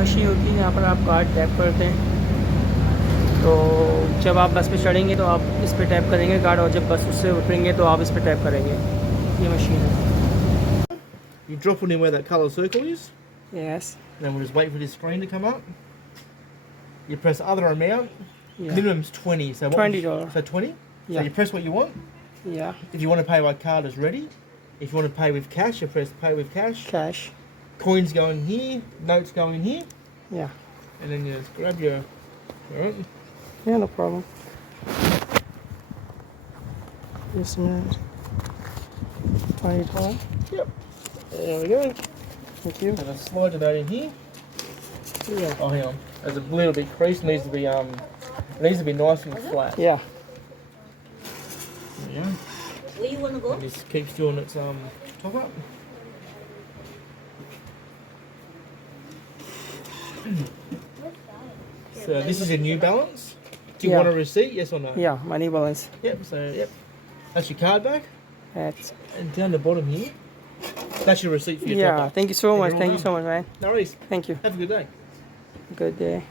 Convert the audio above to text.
Machine होती है, यहाँ पर आप कार्ड टैप करते हैं तो जब आप बस पे चढ़ेंगे तो आप इस पे टैप करेंगे कार्ड, और जब बस उससे उतरेंगे तो आप इस पे टैप करेंगे। ये मशीन है। You drop it in where that colour circle is. Yes. Then we'll just wait for this screen to come up. You press other amount. Yeah. Minimum's 20. So what? $20. So 20. Yeah. So you press what you want. Yeah. If you want to pay by card, it's ready. If you want to pay with cash, you press pay with cash. Cash. Coins go in here. Notes go in here. Yeah. And then you just grab your. Alright. Yeah, no problem. Yes, man. $20. Yep. There we go. Thank you. And a slide of that in here. Yeah. Oh, hang on. There's a little bit crease. Needs to be nice and flat. Yeah. There you go. Where you want to go? And this keeps doing its top up. So this is a New Balance. Do you Yeah. want a receipt? Yes or no? Yeah, money balance. Yep. So yep. That's your card back. That's, And down the bottom here, that's your receipt for your top yeah, up. thank you so And much. you're all Thank you done. so much, man. No worries. Thank you. Have a good day. Good day.